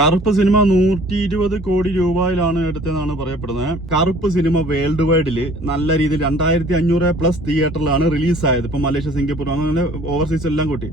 കറുപ്പ് സിനിമ 120 കോടി രൂപയിലാണ് എടുത്തതെന്നാണ് പറയപ്പെടുന്നത്. കറുപ്പ് സിനിമ വേൾഡ് വൈഡില് നല്ല രീതിയിൽ 2500+ തിയേറ്ററിലാണ് റിലീസായത്. ഇപ്പൊ മലേഷ്യ, സിംഗപ്പൂർ അങ്ങനെ ഓവർസീസ് എല്ലാം കൂട്ടി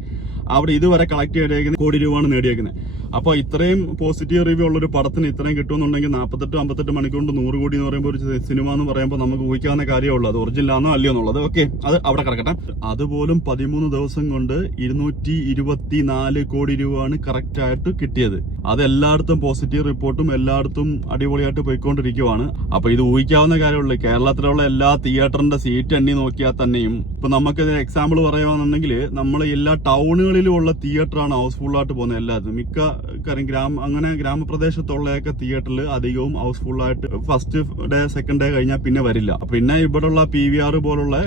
അവിടെ ഇതുവരെ കളക്ട് ചെയ്തേക്കുന്നത് കോടി രൂപയാണ് നേടിയേക്കുന്നത്. അപ്പൊ ഇത്രയും പോസിറ്റീവ് റിവ്യൂ ഉള്ള ഒരു പടത്തിന് ഇത്രയും കിട്ടുമെന്നുണ്ടെങ്കിൽ 48-58 മണിക്കൂർ കൊണ്ട് 100 കോടി എന്ന് പറയുമ്പോൾ ഒരു സിനിമ എന്ന് പറയുമ്പോൾ നമുക്ക് ഊഹിക്കാവുന്ന കാര്യമുള്ളൂ അത് ഒറിജിനൽ ആണോ അല്ലയോ എന്നുള്ളത്. ഓക്കെ, അത് അവിടെ കിടക്കട്ടെ. അതുപോലും 13 ദിവസം കൊണ്ട് 224 കോടി രൂപയാണ് കറക്റ്റ് ആയിട്ട് കിട്ടിയത്. അത് എല്ലായിടത്തും പോസിറ്റീവ് റിപ്പോർട്ടും എല്ലായിടത്തും അടിപൊളിയായിട്ട് പോയിക്കൊണ്ടിരിക്കുവാണ്. അപ്പൊ ഇത് ഊഹിക്കാവുന്ന കാര്യമുള്ളൂ. കേരളത്തിലുള്ള എല്ലാ തിയേറ്ററിന്റെ സീറ്റ് എണ്ണി നോക്കിയാൽ തന്നെയും ഇപ്പൊ നമുക്ക് എക്സാമ്പിൾ പറയുകയാണെന്നുണ്ടെങ്കിൽ നമ്മൾ എല്ലാ ടൗണുകളിലും ഉള്ള തിയേറ്ററാണ് ഹൗസ്ഫുൾ ആയിട്ട് പോകുന്നത്. എല്ലാത്തിനും മിക്ക കാര്യം അങ്ങനെ ഗ്രാമപ്രദേശത്തുള്ളതൊക്കെ തിയേറ്ററിൽ അധികവും ഹൗസ്ഫുൾ ആയിട്ട് ഫസ്റ്റ് ഡേ സെക്കൻഡ് ഡേ കഴിഞ്ഞാൽ പിന്നെ വരില്ല. പിന്നെ ഇവിടെയുള്ള PVR പോലുള്ള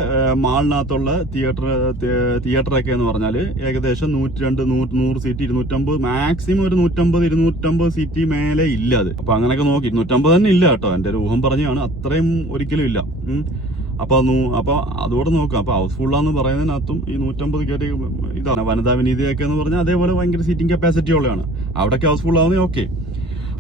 മാളിനകത്തുള്ള തിയേറ്ററൊക്കെ എന്ന് പറഞ്ഞാൽ ഏകദേശം 100 സീറ്റ് 250 മാക്സിമം ഒരു 150 സീറ്റ് മേലെ ഇല്ല. അത് അപ്പൊ അങ്ങനെയൊക്കെ നോക്കി 250 തന്നെ ഇല്ല കേട്ടോ, എന്റെ ഒരു ഊഹം പറഞ്ഞാണ്. അത്രയും ഒരിക്കലും ഇല്ല. അപ്പൊ അതുകൂടെ നോക്കാം. അപ്പൊ ഹൗസ്ഫുള്ളാന്ന് പറയുന്നതിനകത്തും ഈ 150 കയറി ഇതാണ് വനിതാ വിനീതിയൊക്കെ എന്ന് പറഞ്ഞാൽ അതേപോലെ ഭയങ്കര സീറ്റിംഗ് കപ്പാസിറ്റി ഉള്ളതാണ്. അവിടെയൊക്കെ ഹൗസ്ഫുൾ ആവുന്നത് ഓക്കെ.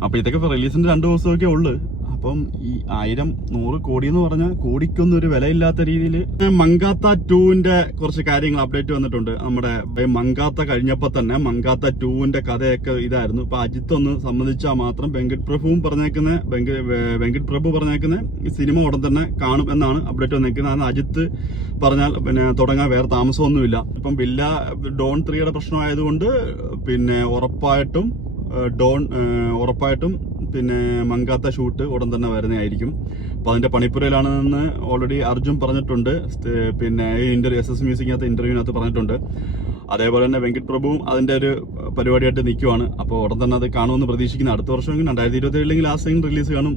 അപ്പൊ ഇതൊക്കെ റിലീസിന്റെ 2 ദിവസമൊക്കെ ഉള്ളു. അപ്പം ഈ 100 കോടി എന്ന് പറഞ്ഞാൽ കോടിക്കൊന്നും ഒരു വിലയില്ലാത്ത രീതിയിൽ മങ്കാത്ത 2ന്റെ കുറച്ച് കാര്യങ്ങൾ അപ്ഡേറ്റ് വന്നിട്ടുണ്ട്. നമ്മുടെ മങ്കാത്ത കഴിഞ്ഞപ്പോ തന്നെ മങ്കാത്ത 2ന്റെ കഥയൊക്കെ ഇതായിരുന്നു. ഇപ്പൊ അജിത്ത് ഒന്ന് സമ്മതിച്ചാൽ മാത്രം വെങ്കട് പ്രഭു പറഞ്ഞേക്കുന്ന സിനിമ ഉടൻ തന്നെ കാണും എന്നാണ് അപ്ഡേറ്റ് വന്നിരിക്കുന്നത്. അത് അജിത്ത് പറഞ്ഞാൽ പിന്നെ തുടങ്ങാൻ വേറെ താമസമൊന്നുമില്ല. ഇപ്പം ഡോൺ 3യുടെ പ്രശ്നമായതുകൊണ്ട് പിന്നെ ഉറപ്പായിട്ടും പിന്നെ മങ്കാത്ത ഷൂട്ട് ഉടൻ തന്നെ വരുന്നതായിരിക്കും. അപ്പൊ അതിന്റെ പണിപ്പുരയിലാണെന്ന് ഓൾറെഡി അർജുൻ പറഞ്ഞിട്ടുണ്ട്. പിന്നെ SS മ്യൂസിക്കിനകത്ത് ഇന്റർവ്യൂവിനകത്ത് പറഞ്ഞിട്ടുണ്ട്. അതേപോലെ തന്നെ വെങ്കട് പ്രഭുവും അതിന്റെ ഒരു പരിപാടിയായിട്ട് നിൽക്കുവാണ്. അപ്പോൾ ഉടൻ തന്നെ അത് കാണുമെന്ന് പ്രതീക്ഷിക്കുന്നു. അടുത്ത വർഷമെങ്കിൽ 2027 ലാസ്റ്റ് റിലീസ് കാണും.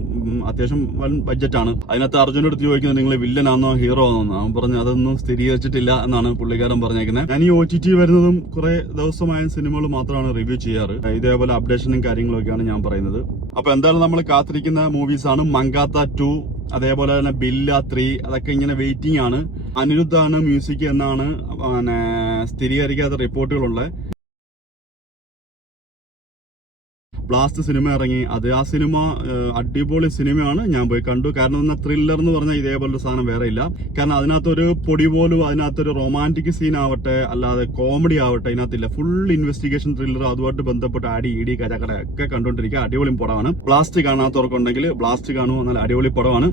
അത്യാവശ്യം വൻ ബഡ്ജറ്റാണ്. അതിനകത്ത് അർജുനോട് എടുത്ത് ചോദിക്കുന്നത് നിങ്ങൾ വില്ലനാണോ ഹീറോ ആണോ? അവൻ പറഞ്ഞു അതൊന്നും സ്ഥിരീകരിച്ചിട്ടില്ല എന്നാണ് പുള്ളിക്കാരൻ പറഞ്ഞേക്കുന്നത്. ഞാൻ ഈ OTT വരുന്നതും കുറെ ദിവസമായ സിനിമകൾ മാത്രമാണ് റിവ്യൂ ചെയ്യാറ്. ഇതേപോലെ അപ്ഡേഷനും കാര്യങ്ങളൊക്കെയാണ് ഞാൻ പറയുന്നത്. അപ്പൊ എന്തായാലും നമ്മൾ കാത്തിരിക്കുന്ന മൂവീസ് ആണ് മങ്കാത്ത 2, അതേപോലെ തന്നെ ബില്ല 3. അതൊക്കെ ഇങ്ങനെ വെയിറ്റിംഗ് ആണ്. അനിരുദ്ധാണ് മ്യൂസിക് എന്നാണ് സ്ഥിരീകരിക്കാത്ത റിപ്പോർട്ടുകളുള്ളത്. ബ്ലാസ്റ്റ് സിനിമ ഇറങ്ങി. ആ സിനിമ അടിപൊളി സിനിമയാണ്. ഞാൻ പോയി കണ്ടു. കാരണം ത്രില്ലർ എന്ന് പറഞ്ഞാൽ ഇതേപോലൊരു സാധനം വേറെ ഇല്ല. കാരണം അതിനകത്തൊരു പൊടി പോലും അതിനകത്തൊരു റൊമാൻറ്റിക് സീൻ ആവട്ടെ അല്ലാതെ കോമഡി ആവട്ടെ അതിനകത്തില്ല. ഫുൾ ഇൻവെസ്റ്റിഗേഷൻ ത്രില്ലർ, അതുമായിട്ട് ബന്ധപ്പെട്ട് ഇടി കഥകളെ ഒക്കെ കണ്ടുകൊണ്ടിരിക്കുക. അടിപൊളി പടമാണ്. ബ്ലാസ്റ്റ് കാണാത്തവർക്കുണ്ടെങ്കിൽ ബ്ലാസ്റ്റ് കാണുമോ, നല്ല അടിപൊളി പടമാണ്.